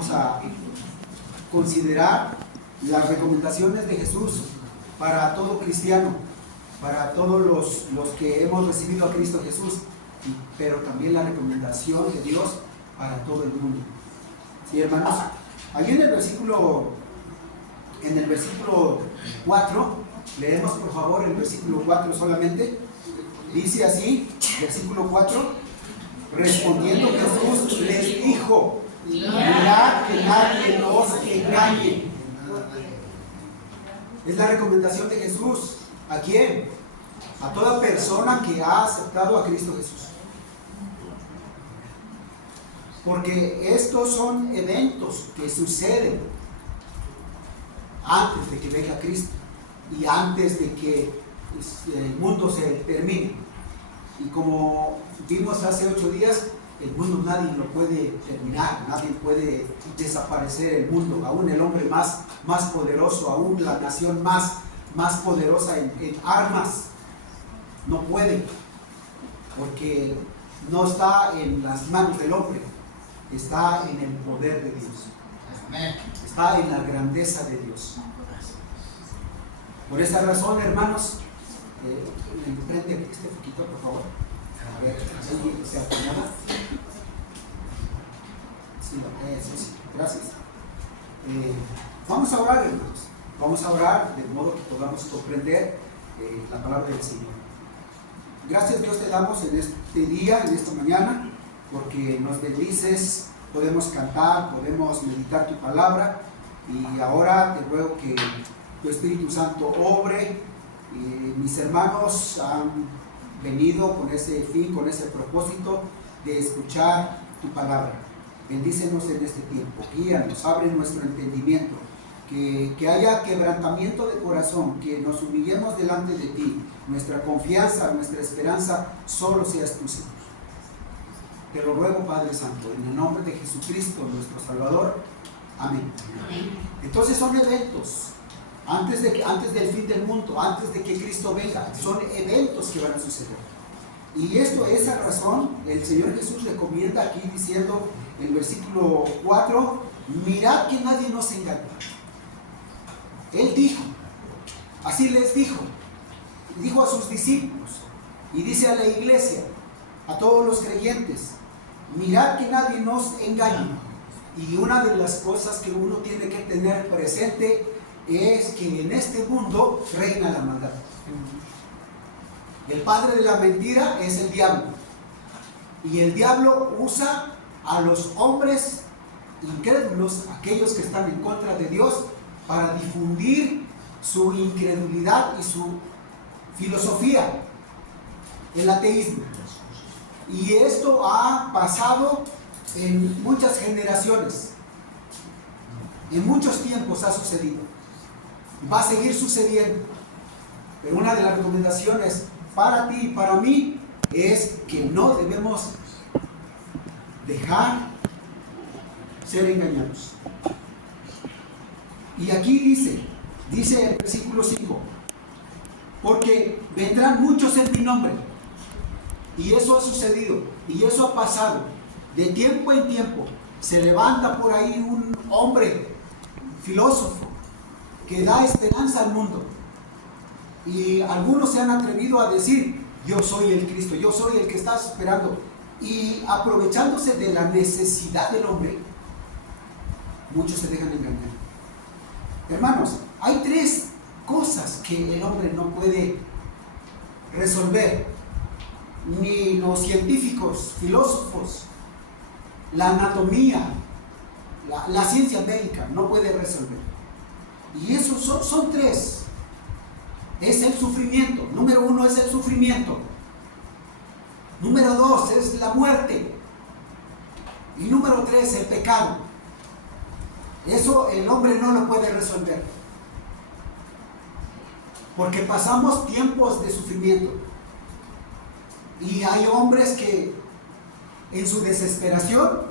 vamos a considerar las recomendaciones de Jesús para todo cristiano, para todos los que hemos recibido a Cristo Jesús, pero también la recomendación de Dios para todo el mundo. ¿Sí, hermanos? Allí en el versículo 4, leemos por favor el versículo 4 solamente. Dice así, versículo 4: respondiendo Jesús les dijo, mirad que nadie os engañe. Es la recomendación de Jesús. ¿A quién? A toda persona que ha aceptado a Cristo Jesús. Porque estos son eventos que suceden antes de que venga Cristo y antes de que el mundo se termine. Y como vimos hace 8 días, el mundo nadie lo puede terminar, nadie puede desaparecer el mundo, aún el hombre más poderoso, aún la nación más poderosa en armas, no puede, porque no está en las manos del hombre, está en el poder de Dios, está en la grandeza de Dios. Por esa razón, hermanos, prende este poquito, por favor. A ver, ¿se acomoda? Sí, eso sí, gracias. Vamos a orar, hermanos. Vamos a orar de modo que podamos comprender la palabra del Señor. Gracias, Dios, te damos en este día, en esta mañana, porque nos bendices, podemos cantar, podemos meditar tu palabra, y ahora te ruego que tu Espíritu Santo obre. Mis hermanos han venido con ese fin, con ese propósito de escuchar tu palabra. Bendícenos en este tiempo, guíanos, abre nuestro entendimiento, que haya quebrantamiento de corazón, que nos humillemos delante de ti. Nuestra confianza, nuestra esperanza solo seas tú, Señor. Te lo ruego, Padre Santo, en el nombre de Jesucristo, nuestro Salvador. Amén. Amén. Entonces son eventos. Antes del fin del mundo, antes de que Cristo venga, son eventos que van a suceder. Y esa razón, el Señor Jesús recomienda aquí diciendo en el versículo 4, mirad que nadie nos engañe. Él dijo, así les dijo a sus discípulos, y dice a la iglesia, a todos los creyentes, mirad que nadie nos engañe. Y una de las cosas que uno tiene que tener presente es que en este mundo reina la maldad. El padre de la mentira es el diablo, y el diablo usa a los hombres incrédulos, aquellos que están en contra de Dios, para difundir su incredulidad y su filosofía, el ateísmo. Y esto ha pasado en muchas generaciones, en muchos tiempos ha sucedido. Va a seguir sucediendo, pero una de las recomendaciones para ti y para mí es que no debemos dejar ser engañados. Y aquí dice el versículo 5, porque vendrán muchos en mi nombre, y eso ha sucedido, y eso ha pasado, de tiempo en tiempo. Se levanta por ahí un hombre filósofo que da esperanza al mundo, y algunos se han atrevido a decir, yo soy el Cristo, yo soy el que estás esperando, y aprovechándose de la necesidad del hombre, muchos se dejan engañar. Hermanos, hay 3 cosas que el hombre no puede resolver, ni los científicos, filósofos, la anatomía, la ciencia médica no puede resolver. Y esos son 3. Es el sufrimiento. Número 1 es el sufrimiento. Número 2 es la muerte. Y número 3, el pecado. Eso el hombre no lo puede resolver, porque pasamos tiempos de sufrimiento. Y hay hombres que en su desesperación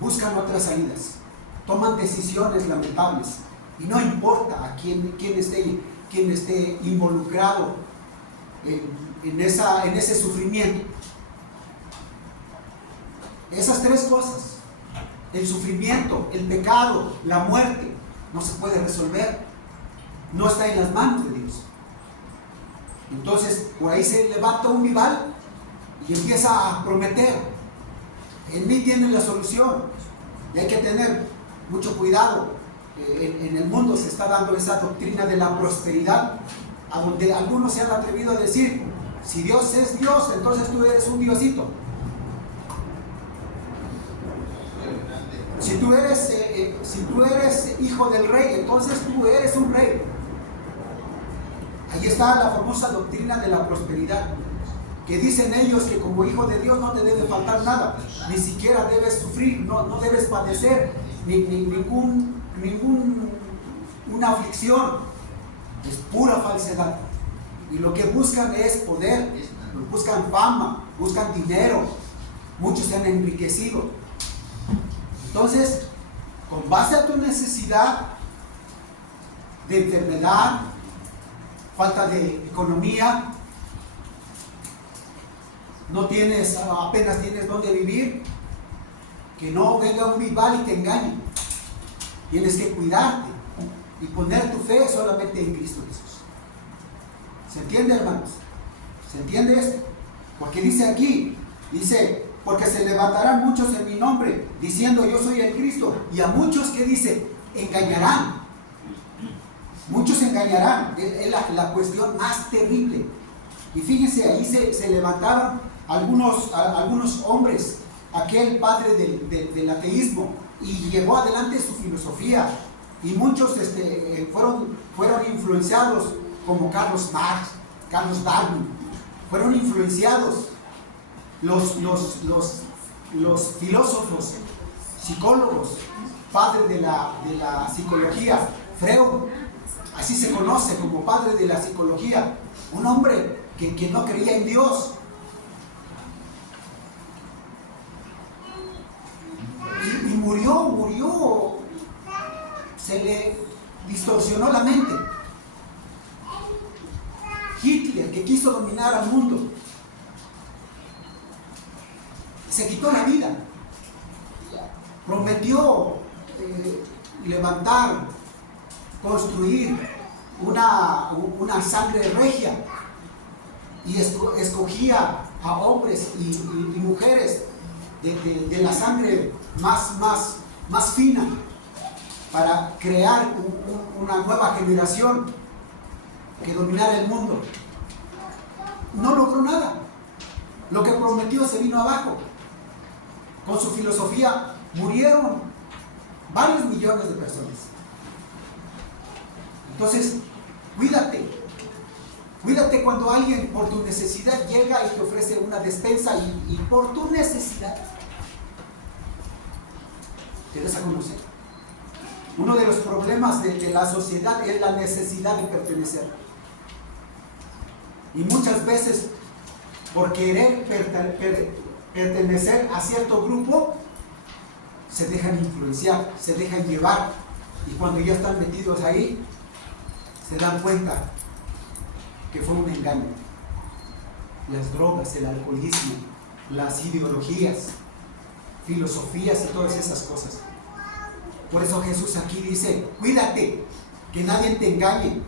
buscan otras salidas, toman decisiones lamentables, y no importa a quién esté involucrado en ese sufrimiento. Esas 3 cosas, el sufrimiento, el pecado, la muerte, no se puede resolver. No está en las manos de Dios. Entonces, por ahí se levanta un rival y empieza a prometer: en mí tienen la solución. Y hay que tener mucho cuidado. En el mundo se está dando esa doctrina de la prosperidad, a donde algunos se han atrevido a decir: si Dios es Dios, entonces tú eres un diosito. Si tú eres hijo del rey, entonces tú eres un rey. Ahí está la famosa doctrina de la prosperidad, que dicen ellos que como hijo de Dios no te debe faltar nada, ni siquiera debes sufrir, no debes padecer ninguna aflicción. Es pura falsedad. Y lo que buscan es poder, buscan fama, buscan dinero. Muchos se han enriquecido. Entonces, con base a tu necesidad de enfermedad, falta de economía, apenas tienes dónde vivir, que no venga un rival y te engañe. Tienes que cuidarte y poner tu fe solamente en Cristo Jesús. ¿Se entiende, hermanos? ¿Se entiende esto? Porque dice aquí, porque se levantarán muchos en mi nombre, diciendo yo soy el Cristo, y a muchos que dice, engañarán. Muchos engañarán. Es la cuestión más terrible. Y fíjense, ahí se levantaron algunos hombres, aquel padre del ateísmo, y llevó adelante su filosofía. Y muchos fueron influenciados, como Carlos Marx, Carlos Darwin. Fueron influenciados los filósofos, psicólogos, padre de la psicología, Freud. Así se conoce como padre de la psicología. Un hombre que no creía en Dios. Y murió. Se le distorsionó la mente. Hitler, que quiso dominar al mundo, se quitó la vida. Prometió levantar, construir una sangre regia, y escogía a hombres y mujeres de la sangre más fina para crear una nueva generación que dominara el mundo. No logró nada. Lo que prometió se vino abajo. Con su filosofía murieron varios millones de personas. Entonces, cuídate cuando alguien por tu necesidad llega y te ofrece una despensa y por tu necesidad te des a conocer. Uno de los problemas de la sociedad es la necesidad de pertenecer. Y muchas veces, por querer pertenecer a cierto grupo, se dejan influenciar, se dejan llevar. Y cuando ya están metidos ahí, se dan cuenta que fue un engaño. Las drogas, el alcoholismo, las ideologías, filosofías y todas esas cosas. Por eso Jesús aquí dice: cuídate, que nadie te engañe.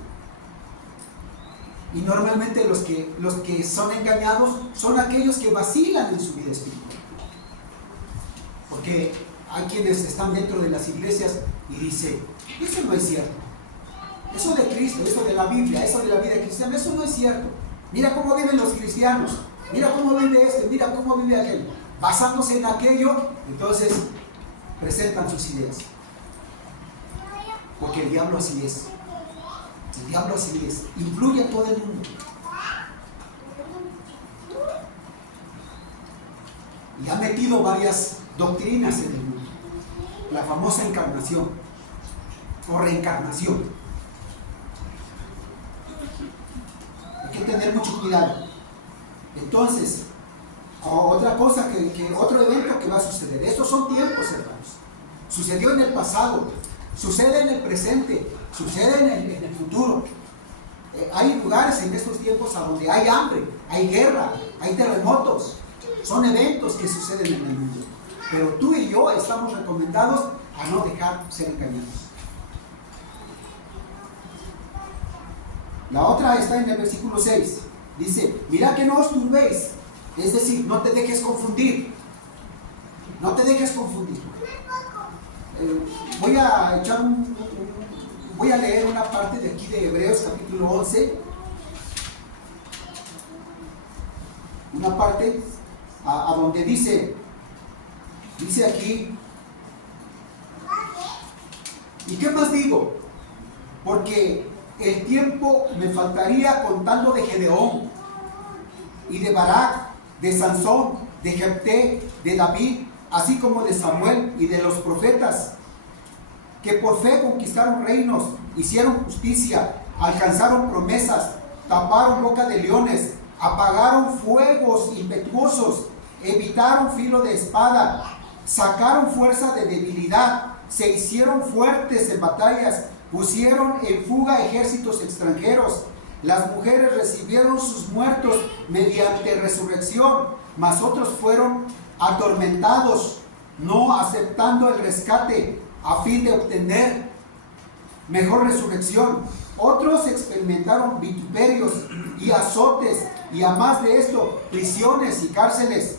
Y normalmente los que son engañados son aquellos que vacilan en su vida espiritual. Porque hay quienes están dentro de las iglesias y dicen: eso no es cierto. Eso de Cristo, eso de la Biblia, eso de la vida cristiana, eso no es cierto. Mira cómo viven los cristianos, mira cómo vive este, mira cómo vive aquel. Basándose en aquello, entonces presentan sus ideas. Porque el diablo así es. El diablo así es. Influye a todo el mundo. Y ha metido varias doctrinas en el mundo. La famosa encarnación o reencarnación. Hay que tener mucho cuidado. Entonces, otra cosa, otro evento que va a suceder. Estos son tiempos, hermanos. Sucedió en el pasado, sucede en el presente, sucede en el futuro. Hay lugares en estos tiempos a donde hay hambre, hay guerra, hay terremotos. Son eventos que suceden en el mundo. pero tú y yo estamos recomendados a no dejar ser engañados. La otra está en el versículo 6. Dice, mira que no os turbéis, es decir, no te dejes confundir. No te dejes confundir. Voy a leer una parte de aquí de Hebreos capítulo 11. Una parte a donde dice aquí, ¿y qué más digo? Porque el tiempo me faltaría contando de Gedeón y de Barak, de Sansón, de Jefté, de David, así como de Samuel y de los profetas, que por fe conquistaron reinos, hicieron justicia, alcanzaron promesas, taparon boca de leones, apagaron fuegos impetuosos, evitaron filo de espada, sacaron fuerza de debilidad, se hicieron fuertes en batallas, pusieron en fuga ejércitos extranjeros. Las mujeres recibieron sus muertos mediante resurrección, mas otros fueron atormentados, no aceptando el rescate a fin de obtener mejor resurrección. Otros experimentaron vituperios y azotes, y a más de esto, prisiones y cárceles.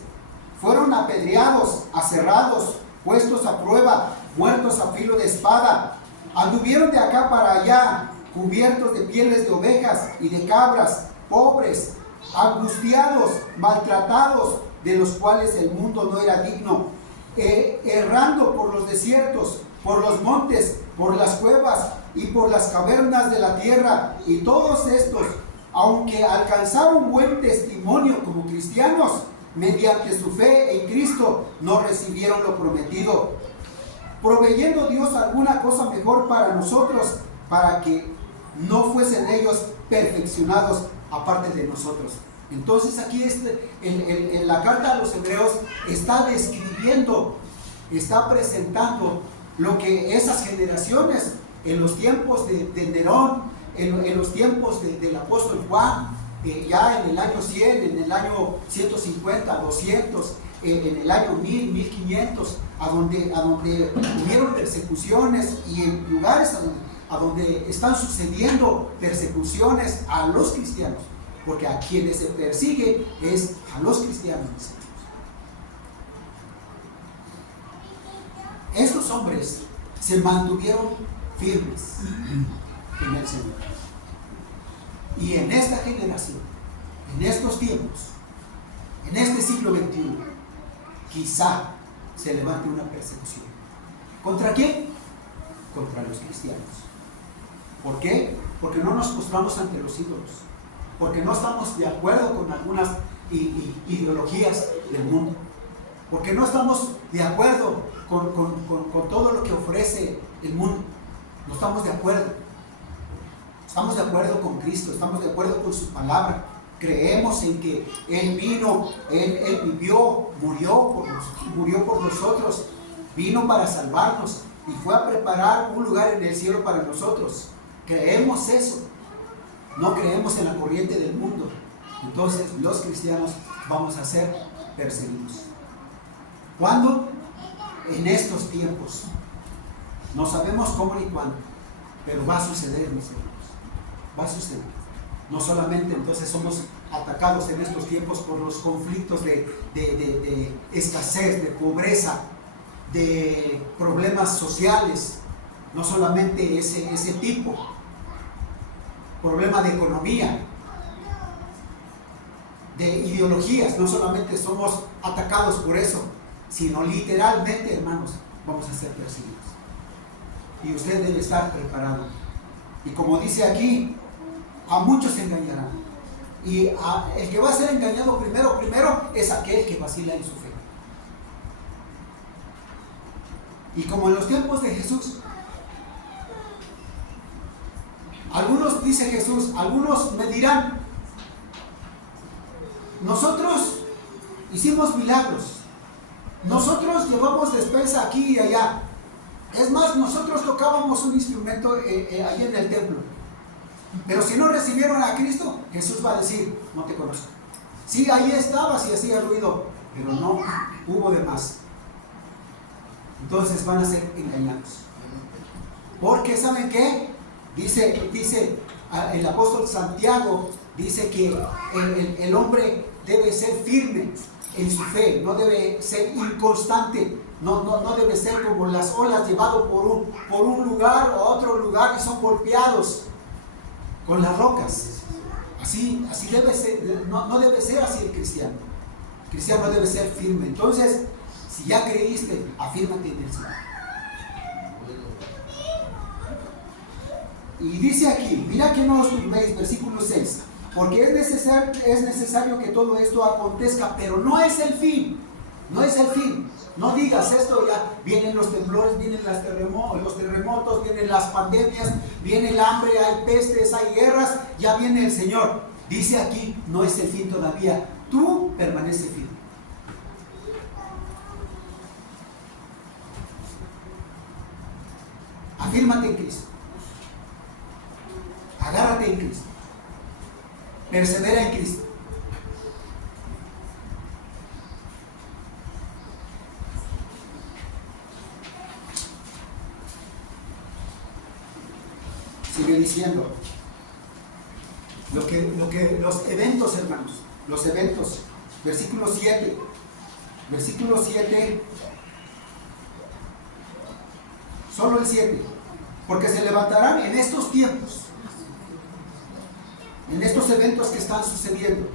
Fueron apedreados, aserrados, puestos a prueba, muertos a filo de espada. Anduvieron de acá para allá, cubiertos de pieles de ovejas y de cabras, pobres, angustiados, maltratados, de los cuales el mundo no era digno, errando por los desiertos, por los montes, por las cuevas y por las cavernas de la tierra. Y todos estos, aunque alcanzaron buen testimonio como cristianos, mediante su fe en Cristo, no recibieron lo prometido, proveyendo Dios alguna cosa mejor para nosotros, para que no fuesen ellos perfeccionados aparte de nosotros. Entonces aquí en la carta a los Hebreos está describiendo, está presentando lo que esas generaciones en los tiempos de Nerón, en los tiempos del apóstol Juan, ya en el año 100, en el año 150, 200, en el año 1000, 1500, a donde hubieron persecuciones, y en lugares a donde están sucediendo persecuciones a los cristianos, porque a quienes se persigue es a los cristianos. Estos hombres se mantuvieron firmes en el Señor. Y en esta generación, en estos tiempos, en este siglo XXI, quizá se levante una persecución. ¿Contra quién? Contra los cristianos. ¿Por qué? Porque no nos postramos ante los ídolos, porque no estamos de acuerdo con algunas ideologías del mundo, porque no estamos de acuerdo con todo lo que ofrece el mundo. No estamos de acuerdo. Estamos de acuerdo con Cristo, estamos de acuerdo con su palabra. Creemos en que Él vino, Él vivió, murió por nosotros, vino para salvarnos y fue a preparar un lugar en el cielo para nosotros. Creemos eso, no creemos en la corriente del mundo. Entonces los cristianos vamos a ser perseguidos. ¿Cuándo? En estos tiempos. No sabemos cómo ni cuándo, pero va a suceder, mis hermanos. Va a suceder. No solamente entonces somos atacados en estos tiempos por los conflictos de escasez, de pobreza, de problemas sociales, no solamente ese tipo, problema de economía, de ideologías, no solamente somos atacados por eso, sino literalmente, hermanos, vamos a ser perseguidos. Y usted debe estar preparado. Y como dice aquí, a muchos se engañarán. Y el que va a ser engañado primero es aquel que vacila en su fe. Y como en los tiempos de Jesús, algunos, dice Jesús, algunos me dirán, nosotros hicimos milagros, nosotros llevamos despensa aquí y allá, es más, nosotros tocábamos un instrumento ahí en el templo. Pero si no recibieron a Cristo, Jesús va a decir, no te conozco. Sí, ahí estabas y hacía ruido, pero no hubo de más. entonces van a ser engañados. Porque ¿saben qué? Dice el apóstol Santiago, dice que el hombre debe ser firme en su fe, no debe ser inconstante, no debe ser como las olas, llevado por un lugar o a otro lugar y son golpeados con las rocas. Así debe ser, no debe ser así el cristiano. El cristiano debe ser firme. Entonces, si ya creíste, afírmate en el Señor. Y dice aquí, mira que no os turbéis, versículo 6, porque es necesario que todo esto acontezca, pero no es el fin, no es el fin. No digas esto, ya vienen los temblores, vienen los terremotos, vienen las pandemias, viene el hambre, hay pestes, hay guerras, ya viene el Señor. Dice aquí, no es el fin todavía, tú permanece firme. Afírmate en Cristo. Agárrate en Cristo. Persevera en Cristo. Sigue diciendo los eventos, hermanos, los eventos, versículo 7, solo el 7, porque se levantarán en estos tiempos, en estos eventos que están sucediendo,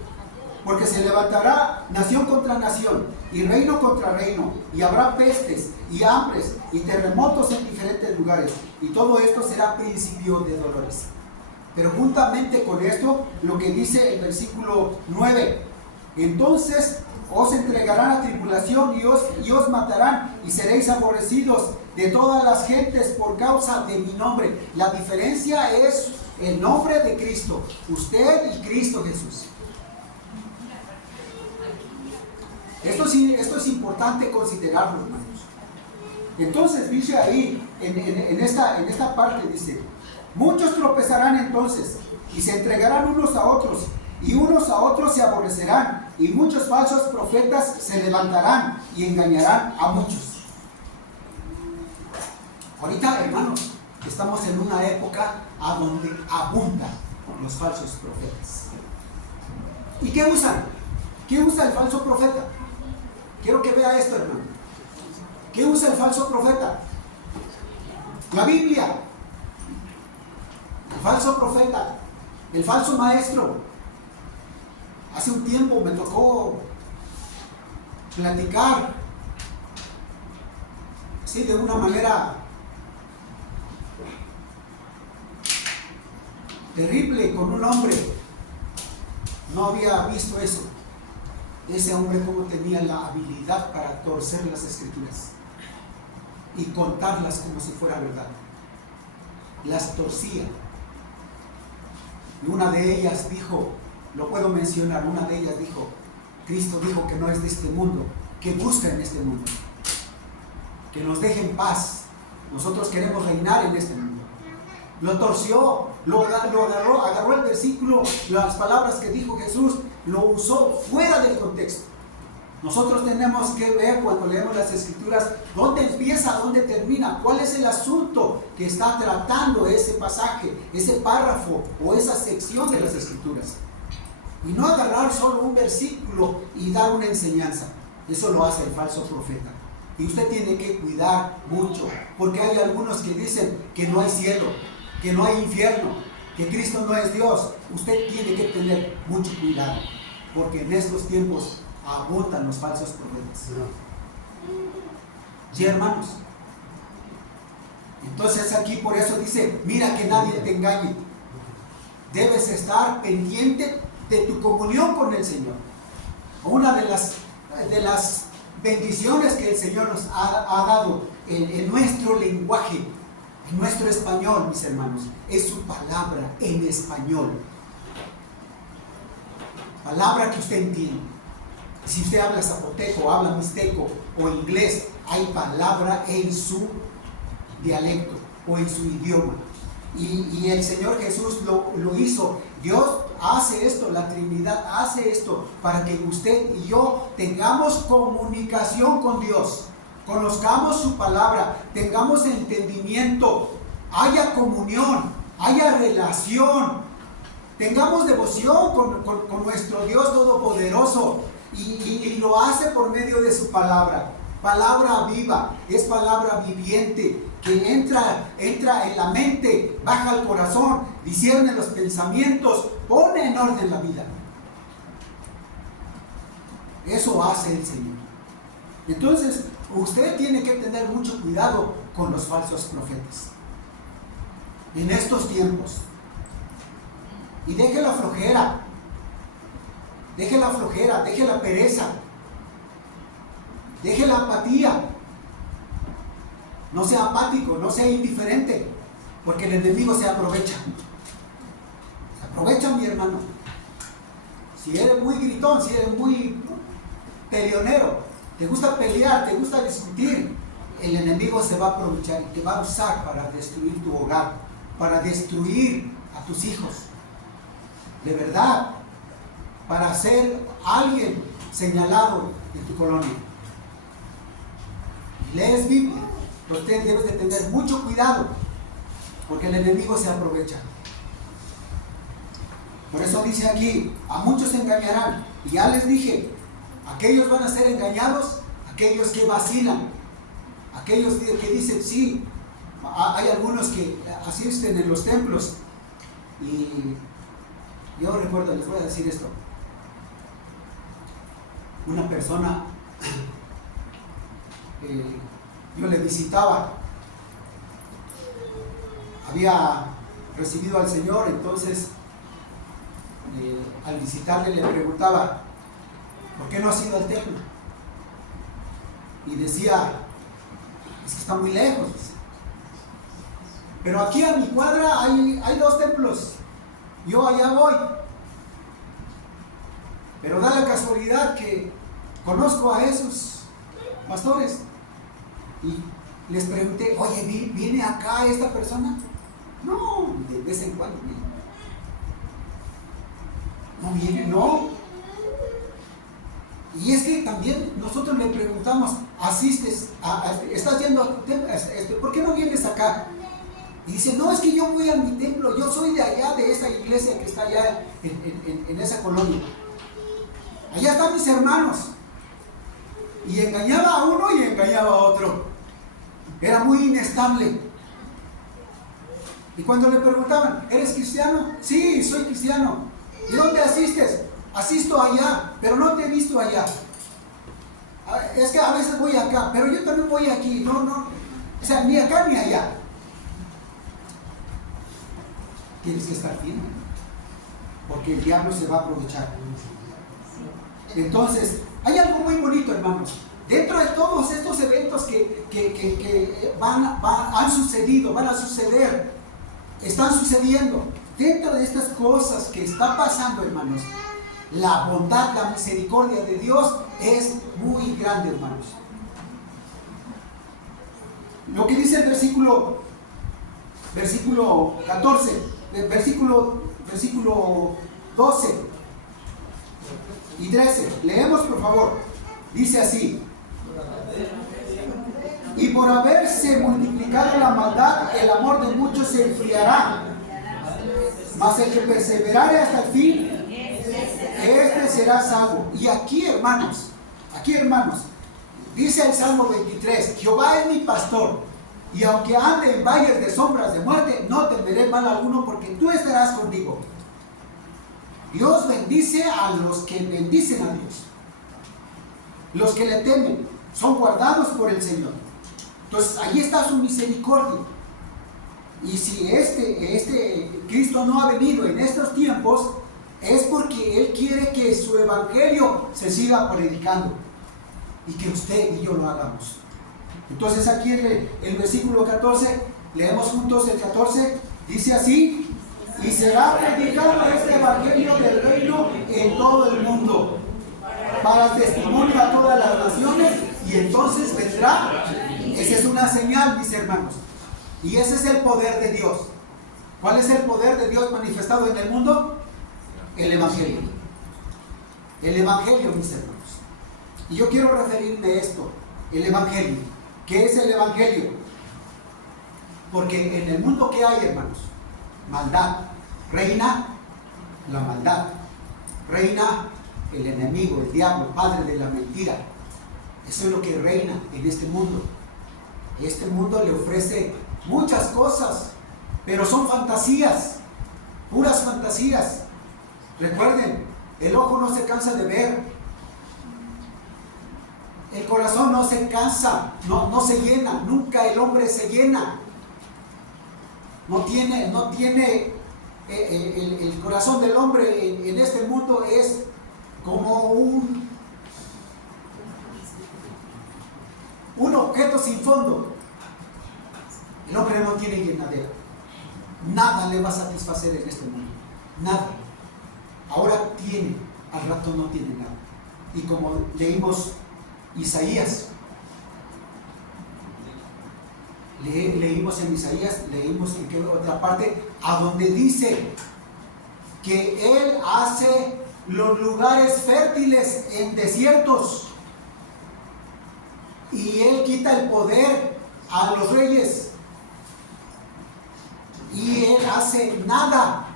porque se levantará nación contra nación y reino contra reino, y habrá pestes y hambres y terremotos en diferentes lugares, y todo esto será principio de dolores. Pero juntamente con esto, lo que dice el versículo 9, entonces os entregarán a tribulación y os matarán, y seréis aborrecidos de todas las gentes por causa de mi nombre. La diferencia es el nombre de Cristo, usted y Cristo Jesús. Esto es importante considerarlo, hermanos. Entonces dice ahí, en esta parte dice, muchos tropezarán entonces y se entregarán unos a otros, y unos a otros se aborrecerán, y muchos falsos profetas se levantarán y engañarán a muchos. Ahorita, hermanos, estamos en una época a donde abundan los falsos profetas. ¿Y qué usan? ¿Qué usa el falso profeta? Quiero que vea esto, hermano. ¿Qué usa el falso profeta? La Biblia. El falso profeta, el falso maestro. Hace un tiempo me tocó platicar, sí, de una manera terrible con un hombre. No había visto eso. Ese hombre como tenía la habilidad para torcer las escrituras y contarlas como si fuera verdad. Las torcía. Y una de ellas dijo, lo puedo mencionar, una de ellas dijo, Cristo dijo que no es de este mundo, que busca en este mundo, que nos deje en paz. Nosotros queremos reinar en este mundo. Lo torció, lo agarró el versículo, las palabras que dijo Jesús, lo usó fuera del contexto. Nosotros tenemos que ver cuando leemos las escrituras dónde empieza, dónde termina, cuál es el asunto que está tratando ese pasaje, ese párrafo o esa sección de las escrituras. Y no agarrar solo un versículo y dar una enseñanza. Eso lo hace el falso profeta. Y usted tiene que cuidar mucho, porque hay algunos que dicen que no hay cielo, que no hay infierno, que Cristo no es Dios. Usted tiene que tener mucho cuidado, porque en estos tiempos abundan los falsos profetas. Sí, hermanos. Entonces aquí por eso dice, mira que nadie te engañe. Debes estar pendiente de tu comunión con el Señor. Una de las bendiciones que el Señor nos ha dado en nuestro lenguaje, en nuestro español, mis hermanos, es su palabra en español. Palabra que usted entiende. Si usted habla zapoteco, habla mixteco o inglés, hay palabra en su dialecto o en su idioma. Y el Señor Jesús lo hizo. Dios hace esto, la Trinidad hace esto para que usted y yo tengamos comunicación con Dios. conozcamos su palabra, tengamos entendimiento, haya comunión, haya relación, tengamos devoción con nuestro Dios Todopoderoso, y lo hace por medio de su palabra. Palabra viva, es palabra viviente, que entra en la mente, baja al corazón, discierne los pensamientos, pone en orden la vida. Eso hace el Señor. Entonces, usted tiene que tener mucho cuidado con los falsos profetas en estos tiempos. Y deje la flojera, deje la pereza, deje la apatía. No sea apático, no sea indiferente, porque el enemigo se aprovecha. Se aprovecha, mi hermano. Si eres muy gritón, si eres muy peleonero, te gusta pelear, te gusta discutir, el enemigo se va a aprovechar y te va a usar para destruir tu hogar, para destruir a tus hijos. De verdad, para ser alguien señalado en tu colonia. Lees Biblia, usted debes de tener mucho cuidado, porque el enemigo se aprovecha. Por eso dice aquí, a muchos se engañarán. Y ya les dije, aquellos van a ser engañados, aquellos que vacilan, aquellos que dicen sí. Hay algunos que asisten en los templos, y yo recuerdo, les voy a decir esto. Una persona, yo le visitaba, había recibido al Señor, entonces al visitarle le preguntaba, ¿por qué no has ido al templo? Y decía, es que está muy lejos. Pero aquí a mi cuadra hay 2 templos, yo allá voy. Pero da la casualidad que conozco a esos pastores. Y les pregunté, oye, ¿viene acá esta persona? No, de vez en cuando viene. No viene, no. Y es que también nosotros le preguntamos, ¿estás yendo a tu templo? ¿Por qué no vienes acá? Y dice, no, es que yo voy a mi templo, yo soy de allá, de esa iglesia que está allá en esa colonia. Allá están mis hermanos. Y engañaba a uno y engañaba a otro. Era muy inestable. Y cuando le preguntaban, ¿eres cristiano? Sí, soy cristiano. ¿Y dónde asistes? Asisto allá, pero no te he visto allá. Es que a veces voy acá, pero yo también voy aquí. No, o sea, ni acá ni allá. Tienes que estar firme, porque el diablo se va a aprovechar. Entonces, hay algo muy bonito, hermanos. Dentro de todos estos eventos que han sucedido, van a suceder, están sucediendo, dentro de estas cosas que está pasando, hermanos, la bondad, la misericordia de Dios es muy grande, hermanos. Lo que dice el versículo 14, versículo 12 y 13, leemos por favor. Dice así: y por haberse multiplicado la maldad, el amor de muchos se enfriará, mas el que perseverare hasta el fin, este será salvo. Y aquí hermanos, dice el Salmo 23, Jehová es mi pastor, y aunque ande en valles de sombras de muerte, no temeré mal alguno, porque tú estarás conmigo. Dios bendice a los que bendicen a Dios. Los que le temen son guardados por el Señor. Entonces ahí está su misericordia. Y si este Cristo no ha venido en estos tiempos, es porque Él quiere que su evangelio se siga predicando y que usted y yo lo hagamos. Entonces aquí el versículo 14, leemos juntos el 14, dice así: y será predicado este evangelio del reino en todo el mundo, para testimonio a todas las naciones, y entonces vendrá. Esa es una señal, mis hermanos, y ese es el poder de Dios. ¿Cuál es el poder de Dios manifestado en el mundo? El evangelio. El evangelio, mis hermanos. Y yo quiero referirme a esto, el evangelio. ¿Qué es el Evangelio? Porque en el mundo que hay, hermanos, maldad, reina la maldad, reina el enemigo, el diablo, padre de la mentira. Eso es lo que reina en este mundo. Este mundo le ofrece muchas cosas, pero son fantasías, puras fantasías. Recuerden, el ojo no se cansa de ver, el corazón no se cansa, no se llena, nunca el hombre se llena. No tiene el corazón del hombre en este mundo es como un objeto sin fondo. El hombre no tiene llenadera. Nada le va a satisfacer en este mundo. Nada. Ahora tiene, al rato no tiene nada. Y como leímos Isaías, leímos en Isaías, leímos en qué otra parte, a donde dice que Él hace los lugares fértiles en desiertos y Él quita el poder a los reyes y Él hace nada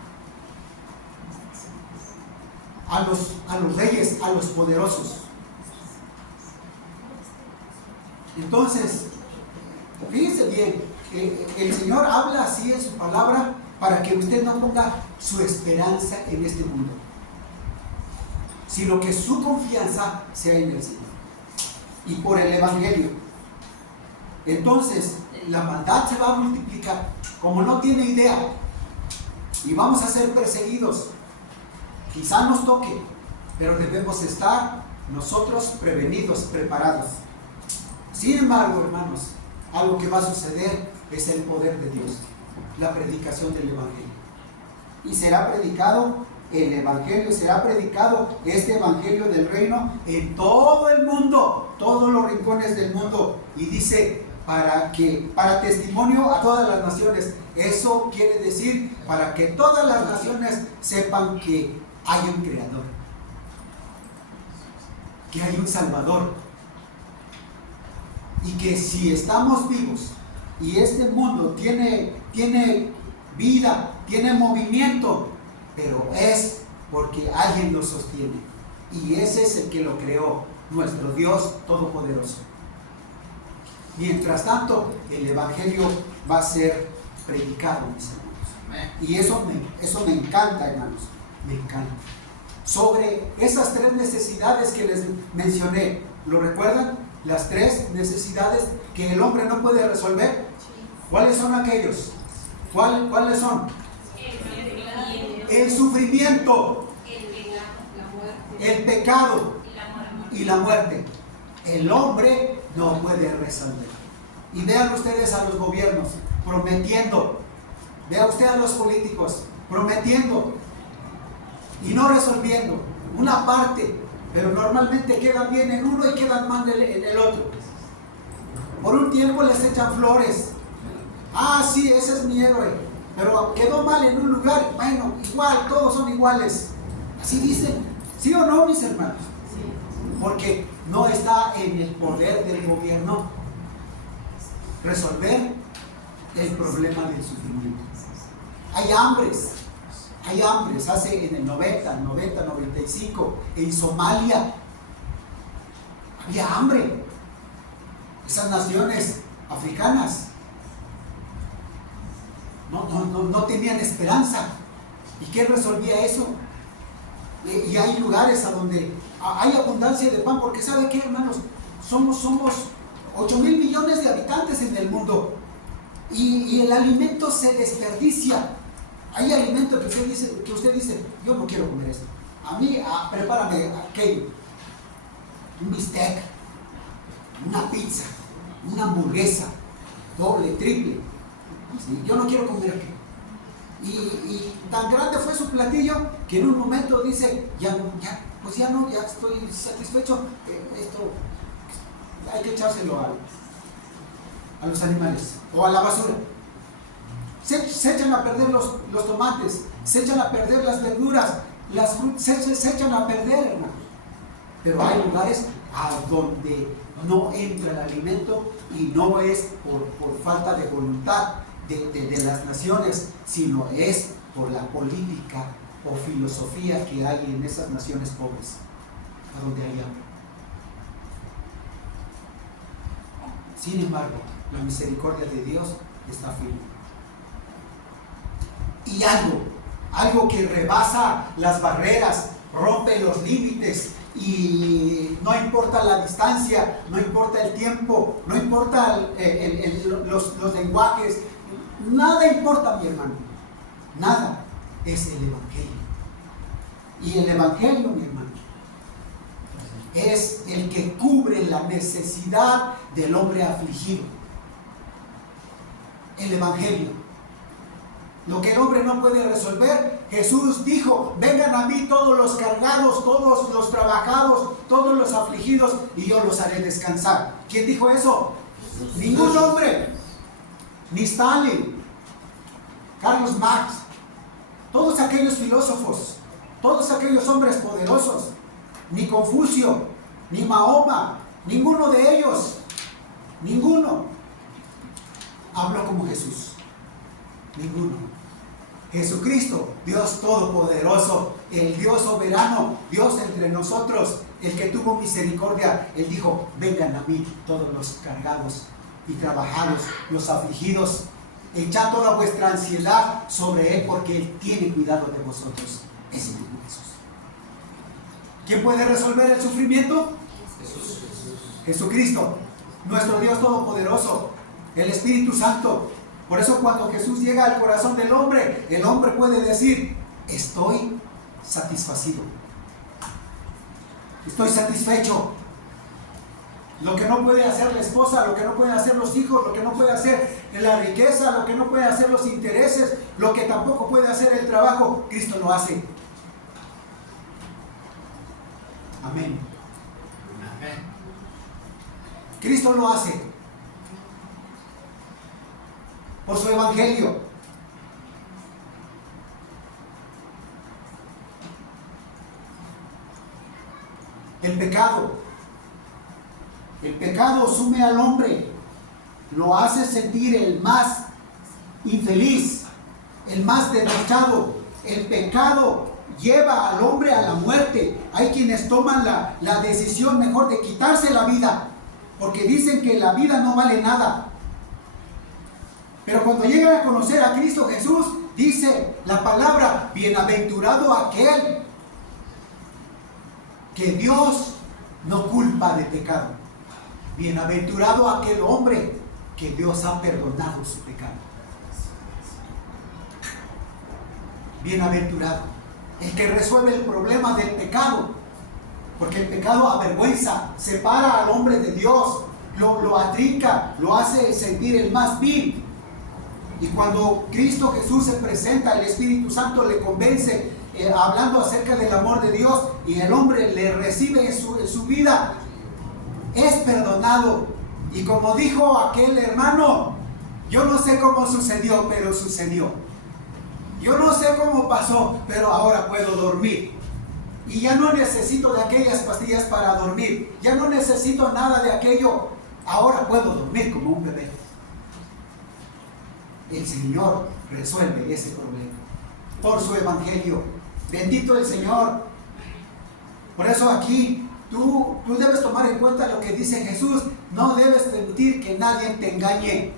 a los reyes, a los poderosos. Entonces, fíjense bien, el Señor habla así en su palabra para que usted no ponga su esperanza en este mundo, sino que su confianza sea en el Señor y por el Evangelio. Entonces, la maldad se va a multiplicar como no tiene idea y vamos a ser perseguidos. Quizá nos toque, pero debemos estar nosotros prevenidos, preparados. Sin embargo, hermanos, algo que va a suceder es el poder de Dios, la predicación del Evangelio. Y será predicado el Evangelio, será predicado este Evangelio del reino en todo el mundo, todos los rincones del mundo. Y dice, para testimonio a todas las naciones. Eso quiere decir, para que todas las naciones sepan que hay un Creador, que hay un Salvador. Y que si estamos vivos y este mundo tiene vida, tiene movimiento, pero es porque alguien lo sostiene. Y ese es el que lo creó, nuestro Dios Todopoderoso. Mientras tanto, el Evangelio va a ser predicado, mis hermanos. Y eso me encanta, hermanos, me encanta. Sobre esas tres necesidades que les mencioné, ¿lo recuerdan? Las tres necesidades que el hombre no puede resolver. ¿Cuáles son aquellos? ¿Cuáles son? El sufrimiento, el pecado y la muerte. El hombre no puede resolver. Y vean ustedes a los gobiernos prometiendo, vean usted a los políticos prometiendo y no resolviendo una parte, pero normalmente quedan bien en uno y quedan mal en el otro. Por un tiempo les echan flores. Ah, sí, ese es mi héroe, pero quedó mal en un lugar. Bueno, igual, todos son iguales. Así dicen, ¿sí o no, mis hermanos? Porque no está en el poder del gobierno resolver el problema del sufrimiento. Hay hambres. Hace en el 95, en Somalia, había hambre. Esas naciones africanas no tenían esperanza. ¿Y qué resolvía eso? Y hay lugares a donde hay abundancia de pan, porque ¿sabe qué, hermanos? Somos 8,000 millones de habitantes en el mundo y el alimento se desperdicia. Hay alimento que usted dice, yo no quiero comer esto. A mí, prepárame aquello. Un bistec, una pizza, una hamburguesa, doble, triple. ¿Sí? Yo no quiero comer aquello. Y tan grande fue su platillo que en un momento dice, ya estoy satisfecho. Esto hay que echárselo a los animales o a la basura. Se echan a perder los tomates, se echan a perder las verduras, las frutas, se echan a perder, hermanos. Pero hay lugares a donde no entra el alimento y no es por falta de voluntad de las naciones, sino es por la política o filosofía que hay en esas naciones pobres, a donde hay hambre. Sin embargo, la misericordia de Dios está firme. Y algo que rebasa las barreras, rompe los límites, y no importa la distancia, no importa el tiempo, no importa los lenguajes, nada importa, mi hermano, nada, es el Evangelio. Y el Evangelio, mi hermano, es el que cubre la necesidad del hombre afligido. El Evangelio. Lo que el hombre no puede resolver, Jesús dijo: vengan a mí todos los cargados, todos los trabajados, todos los afligidos, y yo los haré descansar. ¿Quién dijo eso? Jesús. Ningún hombre, ni Stalin, Carlos Marx, todos aquellos filósofos, todos aquellos hombres poderosos, ni Confucio, ni Mahoma, ninguno de ellos, ninguno habló como Jesús. Ninguno. Jesucristo, Dios Todopoderoso, el Dios soberano, Dios entre nosotros, el que tuvo misericordia, Él dijo: vengan a mí todos los cargados y trabajados, los afligidos, echad toda vuestra ansiedad sobre Él, porque Él tiene cuidado de vosotros. Ese es Jesús. ¿Quién puede resolver el sufrimiento? Jesús. Jesucristo, nuestro Dios Todopoderoso, el Espíritu Santo. Por eso cuando Jesús llega al corazón del hombre, el hombre puede decir: estoy satisfacido, estoy satisfecho. Lo que no puede hacer la esposa, lo que no pueden hacer los hijos, lo que no puede hacer la riqueza, lo que no puede hacer los intereses, lo que tampoco puede hacer el trabajo, Cristo lo hace. Amén. Amén. Cristo lo hace. Por su Evangelio. El pecado sume al hombre, lo hace sentir el más infeliz, el más desdichado. El pecado lleva al hombre a la muerte. Hay quienes toman la decisión mejor de quitarse la vida, porque dicen que la vida no vale nada. Pero cuando llegan a conocer a Cristo Jesús, dice la palabra: bienaventurado aquel que Dios no culpa de pecado. Bienaventurado aquel hombre que Dios ha perdonado su pecado. Bienaventurado el que resuelve el problema del pecado, porque el pecado avergüenza, separa al hombre de Dios, lo atrinca, lo hace sentir el más vil. Y cuando Cristo Jesús se presenta, el Espíritu Santo le convence, hablando acerca del amor de Dios, y el hombre le recibe en su vida, es perdonado. Y como dijo aquel hermano: yo no sé cómo sucedió, pero sucedió. Yo no sé cómo pasó, pero ahora puedo dormir. Y ya no necesito de aquellas pastillas para dormir. Ya no necesito nada de aquello. Ahora puedo dormir como un bebé. El Señor resuelve ese problema por su Evangelio. Bendito el Señor. Por eso aquí tú debes tomar en cuenta lo que dice Jesús. No debes permitir que nadie te engañe,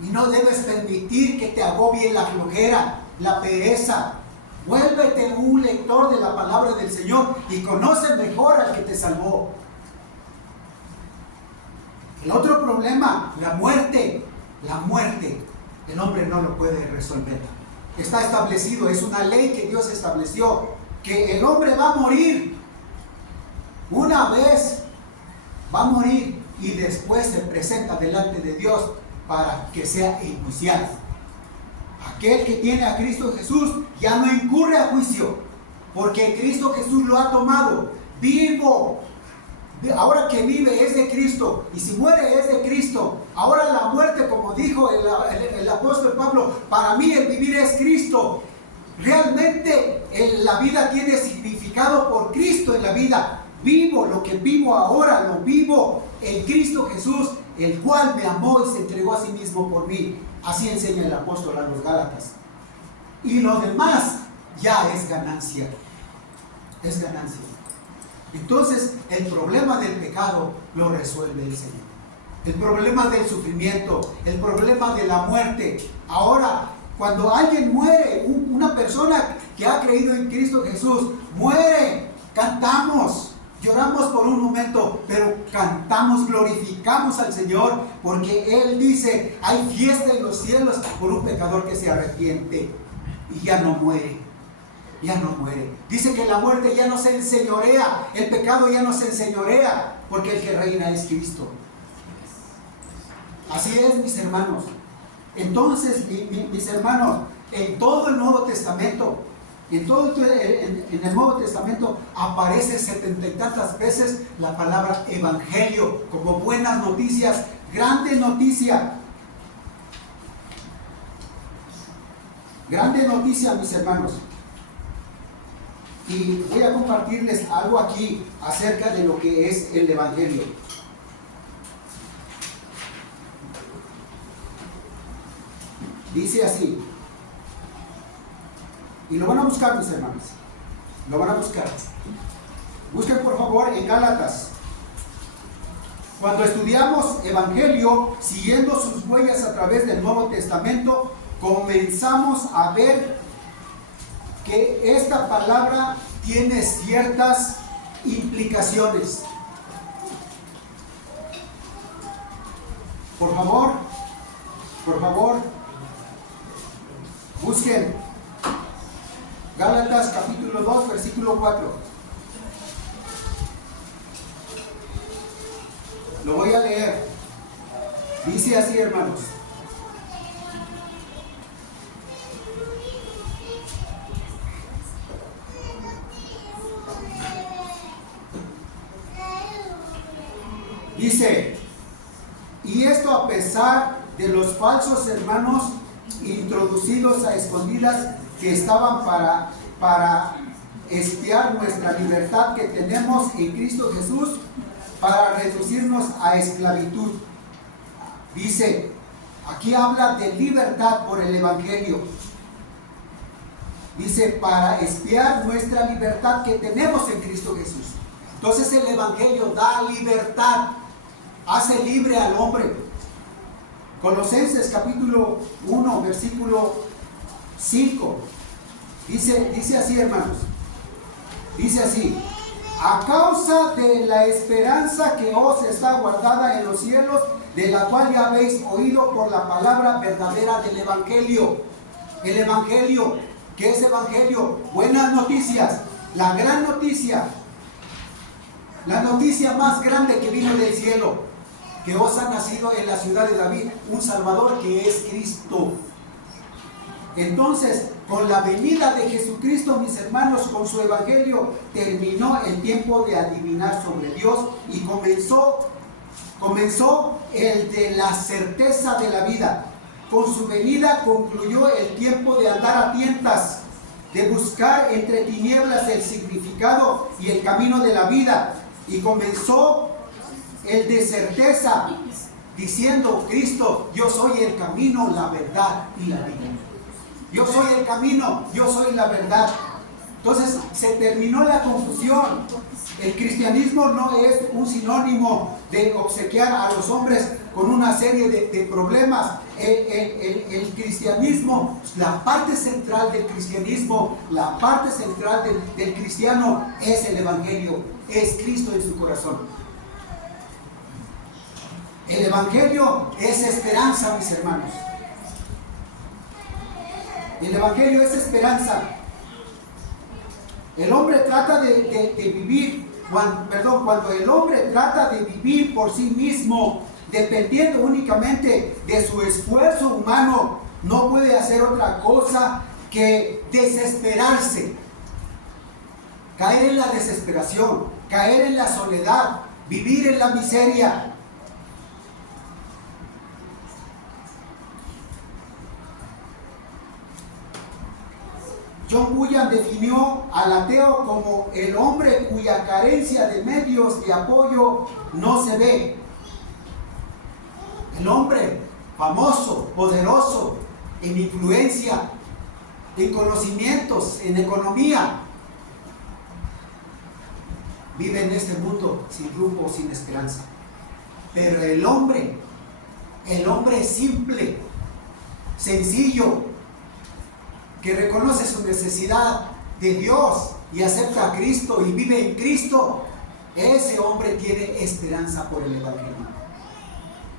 y no debes permitir que te agobie la flojera, la pereza. Vuélvete un lector de la palabra del Señor y conoce mejor al que te salvó. El otro problema, la muerte. El hombre no lo puede resolver. Está establecido, es una ley que Dios estableció, que el hombre va a morir. Una vez va a morir, y después se presenta delante de Dios para que sea enjuiciado. Aquel que tiene a Cristo Jesús ya no incurre a juicio, porque Cristo Jesús lo ha tomado. Vivo. Ahora que vive es de Cristo, y si muere es de Cristo. Ahora la muerte, como dijo el apóstol Pablo, para mí el vivir es Cristo. Realmente la vida tiene significado por Cristo en la vida. Vivo, lo que vivo ahora lo vivo en Cristo Jesús, el cual me amó y se entregó a sí mismo por mí. Así enseña el apóstol a los Gálatas. Y lo demás ya es ganancia. Es ganancia. Entonces, el problema del pecado lo resuelve el Señor. El problema del sufrimiento, el problema de la muerte. Ahora, cuando alguien muere, una persona que ha creído en Cristo Jesús, muere, cantamos, lloramos por un momento, pero cantamos, glorificamos al Señor, porque Él dice, hay fiesta en los cielos por un pecador que se arrepiente y ya no muere. Ya no muere. Dice que la muerte ya no se enseñorea, el pecado ya no se enseñorea, porque el que reina es Cristo. Así es, mis hermanos. Entonces, mis hermanos, en todo el Nuevo Testamento, en el Nuevo Testamento aparece 70 y tantas veces la palabra evangelio, como buenas noticias, grande noticia. Grande noticia, mis hermanos. Y voy a compartirles algo aquí acerca de lo que es el evangelio. Dice así, y lo van a buscar, mis hermanos, lo van a buscar. Busquen por favor en Gálatas. Cuando estudiamos evangelio, siguiendo sus huellas a través del Nuevo Testamento, comenzamos a ver que esta palabra tiene ciertas implicaciones. Por favor, busquen Gálatas capítulo 2, versículo 4. Lo voy a leer. Dice así, hermanos. Dice, y esto a pesar de los falsos hermanos introducidos a escondidas que estaban para espiar nuestra libertad que tenemos en Cristo Jesús, para reducirnos a esclavitud. Dice, aquí habla de libertad por el evangelio. Dice, para espiar nuestra libertad que tenemos en Cristo Jesús. Entonces el evangelio da libertad, hace libre al hombre. Colosenses capítulo 1, versículo 5. Dice así, hermanos. Dice así: a causa de la esperanza que os está guardada en los cielos, de la cual ya habéis oído por la palabra verdadera del evangelio. El evangelio, ¿qué es evangelio? Buenas noticias, la gran noticia, la noticia más grande que vino del cielo, que os ha nacido en la ciudad de David un Salvador, que es Cristo. Entonces, con la venida de Jesucristo, mis hermanos, con su evangelio, terminó el tiempo de adivinar sobre Dios y comenzó el de la certeza de la vida. Con su venida concluyó el tiempo de andar a tientas, de buscar entre tinieblas el significado y el camino de la vida, y comenzó el de certeza, diciendo: Cristo, yo soy el camino, la verdad y la vida. Yo soy el camino, yo soy la verdad. Entonces se terminó la confusión. El cristianismo no es un sinónimo de obsequiar a los hombres con una serie de problemas. El cristianismo, la parte central del cristianismo, la parte central del cristiano es el evangelio, es Cristo en su corazón. El evangelio es esperanza, mis hermanos. El evangelio es esperanza. El hombre trata de vivir, cuando el hombre trata de vivir por sí mismo, dependiendo únicamente de su esfuerzo humano, no puede hacer otra cosa que desesperarse, caer en la desesperación, caer en la soledad, vivir en la miseria. John Bunyan definió al ateo como el hombre cuya carencia de medios de apoyo no se ve. El hombre famoso, poderoso, en influencia, en conocimientos, en economía, vive en este mundo sin rumbo, sin esperanza. Pero el hombre simple, sencillo, que reconoce su necesidad de Dios y acepta a Cristo y vive en Cristo, ese hombre tiene esperanza por el Evangelio.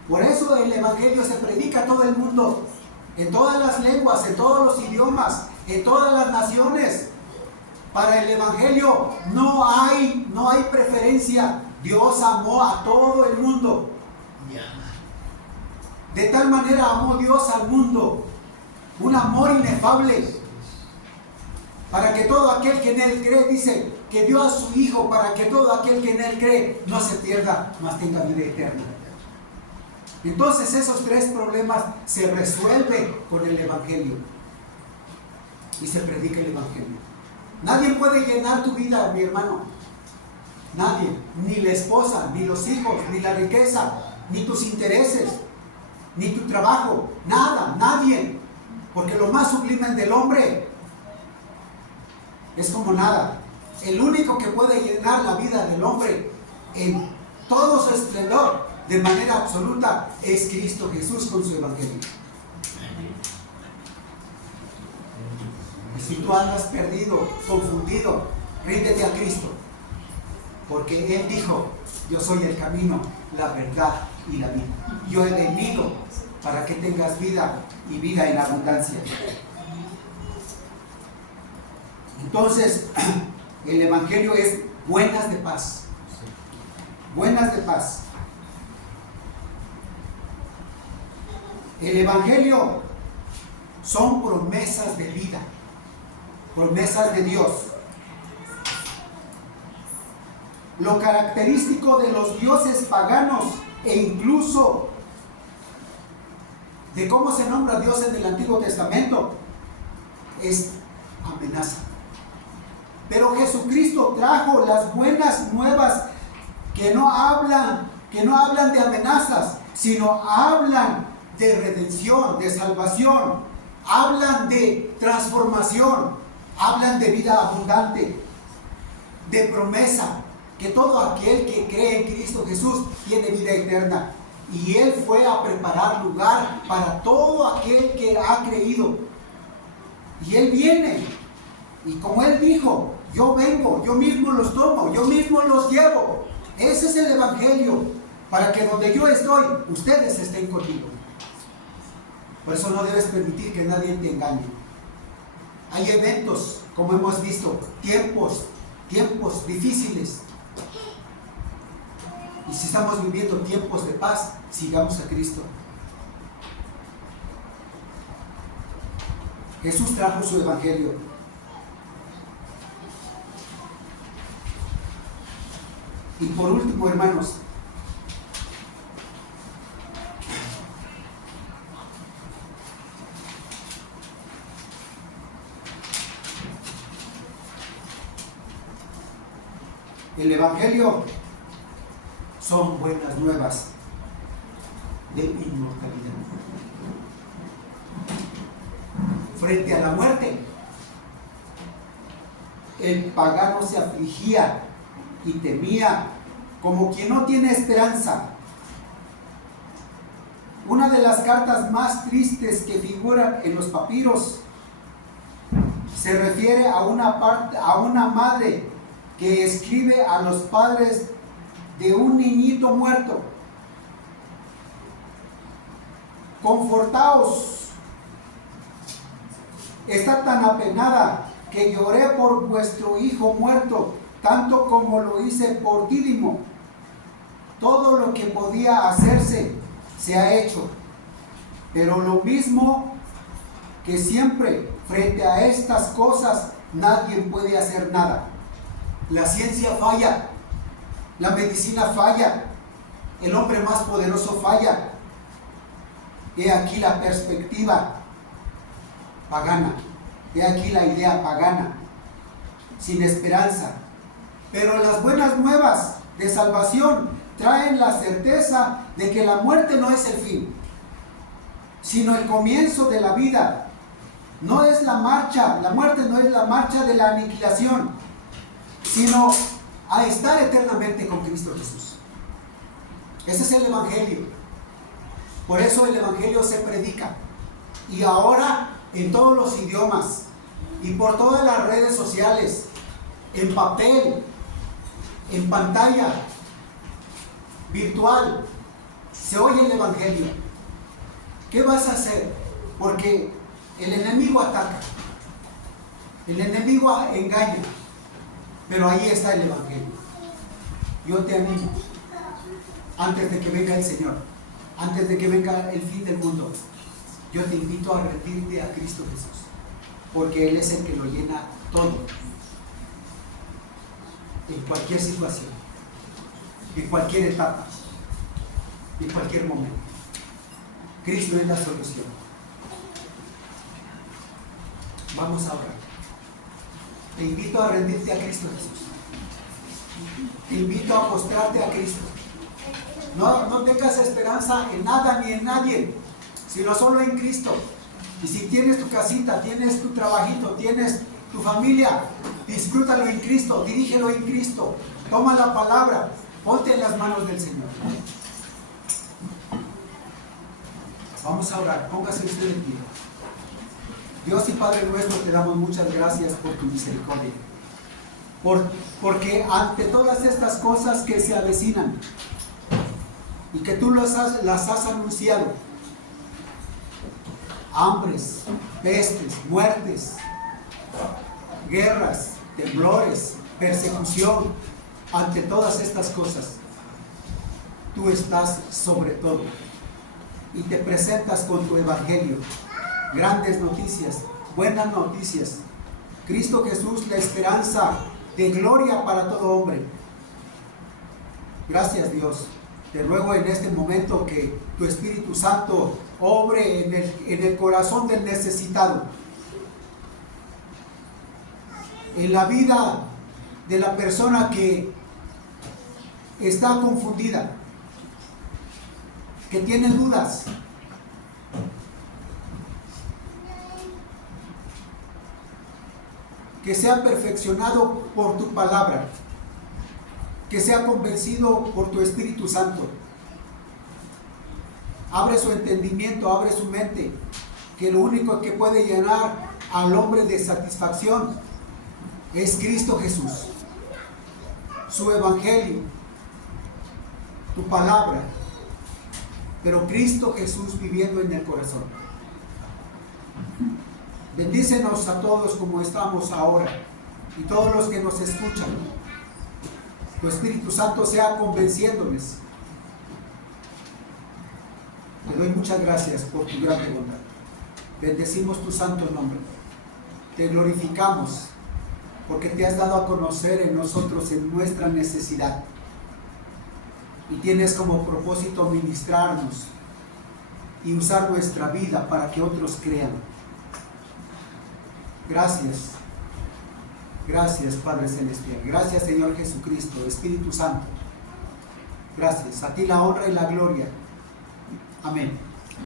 Por eso el Evangelio se predica a todo el mundo, en todas las lenguas, en todos los idiomas, en todas las naciones. Para el Evangelio no hay preferencia. Dios amó a todo el mundo. De tal manera amó Dios al mundo, un amor inefable, para que todo aquel que en Él cree, dice, que dio a su Hijo, para que todo aquel que en Él cree no se pierda, mas tenga vida eterna. Entonces esos tres problemas se resuelven con el Evangelio y se predica el Evangelio. Nadie puede llenar tu vida, mi hermano. Nadie, ni la esposa, ni los hijos, ni la riqueza, ni tus intereses, ni tu trabajo, nada, nadie. Porque lo más sublime del hombre es como nada. El único que puede llenar la vida del hombre en todo su esplendor, de manera absoluta, es Cristo Jesús con su Evangelio. Y si tú andas perdido, confundido, ríndete a Cristo. Porque Él dijo, yo soy el camino, la verdad y la vida. Yo he venido para que tengas vida y vida en abundancia. Entonces, el Evangelio es buenas de paz. Buenas de paz. El Evangelio son promesas de vida, promesas de Dios. Lo característico de los dioses paganos e incluso de cómo se nombra Dios en el Antiguo Testamento es amenaza. Pero Jesucristo trajo las buenas nuevas que no hablan de amenazas, sino hablan de redención, de salvación, hablan de transformación, hablan de vida abundante, de promesa, que todo aquel que cree en Cristo Jesús tiene vida eterna. Y Él fue a preparar lugar para todo aquel que ha creído. Y Él viene, y como Él dijo, yo vengo, yo mismo los tomo, yo mismo los llevo. Ese es el Evangelio, para que donde yo estoy, ustedes estén conmigo. Por eso no debes permitir que nadie te engañe. Hay eventos, como hemos visto, tiempos difíciles. Y si estamos viviendo tiempos de paz, sigamos a Cristo. Jesús trajo su Evangelio. Y por último, hermanos, el Evangelio son buenas nuevas de inmortalidad. Frente a la muerte, el pagano se afligía y temía como quien no tiene esperanza. Una de las cartas más tristes que figuran en los papiros se refiere a una madre que escribe a los padres de un niñito muerto: confortaos, está tan apenada que lloré por vuestro hijo muerto, tanto como lo hice por Dídimo. Todo lo que podía hacerse se ha hecho, pero lo mismo que siempre, frente a estas cosas nadie puede hacer nada. La ciencia falla, la medicina falla, el hombre más poderoso falla. He aquí la perspectiva pagana, he aquí la idea pagana, sin esperanza. Pero las buenas nuevas de salvación traen la certeza de que la muerte no es el fin. sino el comienzo de la vida. No es la marcha, la muerte no es la marcha de la aniquilación, sino a estar eternamente con Cristo Jesús. Ese es el Evangelio. Por eso el Evangelio se predica. Y ahora en todos los idiomas y por todas las redes sociales, en papel, en pantalla, virtual, se oye el Evangelio. ¿Qué vas a hacer? Porque el enemigo ataca, el enemigo engaña, pero ahí está el Evangelio. Yo te animo, antes de que venga el Señor, antes de que venga el fin del mundo, yo te invito a rendirte a Cristo Jesús, porque Él es el que lo llena todo, en cualquier situación, en cualquier etapa, en cualquier momento. Cristo es la solución. Vamos a orar. Te invito a rendirte a Cristo Jesús. Te invito a postrarte a Cristo. No tengas esperanza en nada ni en nadie, sino solo en Cristo. Y si tienes tu casita, tienes tu trabajito, tienes tu familia, disfrútalo en Cristo, dirígelo en Cristo. Toma la palabra, ponte en las manos del Señor. Vamos a orar, póngase usted en pie. Dios y Padre nuestro, te damos muchas gracias por tu misericordia. Porque ante todas estas cosas que se avecinan y que tú las has anunciado, hambres, pestes, muertes, guerras, temblores, persecución, ante todas estas cosas, tú estás sobre todo y te presentas con tu evangelio, grandes noticias, buenas noticias. Cristo Jesús, la esperanza de gloria para todo hombre. Gracias, Dios. Te ruego en este momento que tu Espíritu Santo obre en el corazón del necesitado, en la vida de la persona que está confundida, que tiene dudas. Que sea perfeccionado por tu palabra, que sea convencido por tu Espíritu Santo. Abre su entendimiento, abre su mente, que lo único que puede llenar al hombre de satisfacción es Cristo Jesús, su evangelio, tu palabra, pero Cristo Jesús viviendo en el corazón. Bendícenos a todos como estamos ahora y todos los que nos escuchan. Tu Espíritu Santo sea convenciéndoles. Te doy muchas gracias por tu gran bondad. Bendecimos tu santo nombre. Te glorificamos porque te has dado a conocer en nosotros en nuestra necesidad. Y tienes como propósito ministrarnos y usar nuestra vida para que otros crean. Gracias. Gracias, Padre Celestial. Gracias, Señor Jesucristo, Espíritu Santo. Gracias. A ti la honra y la gloria. Amén.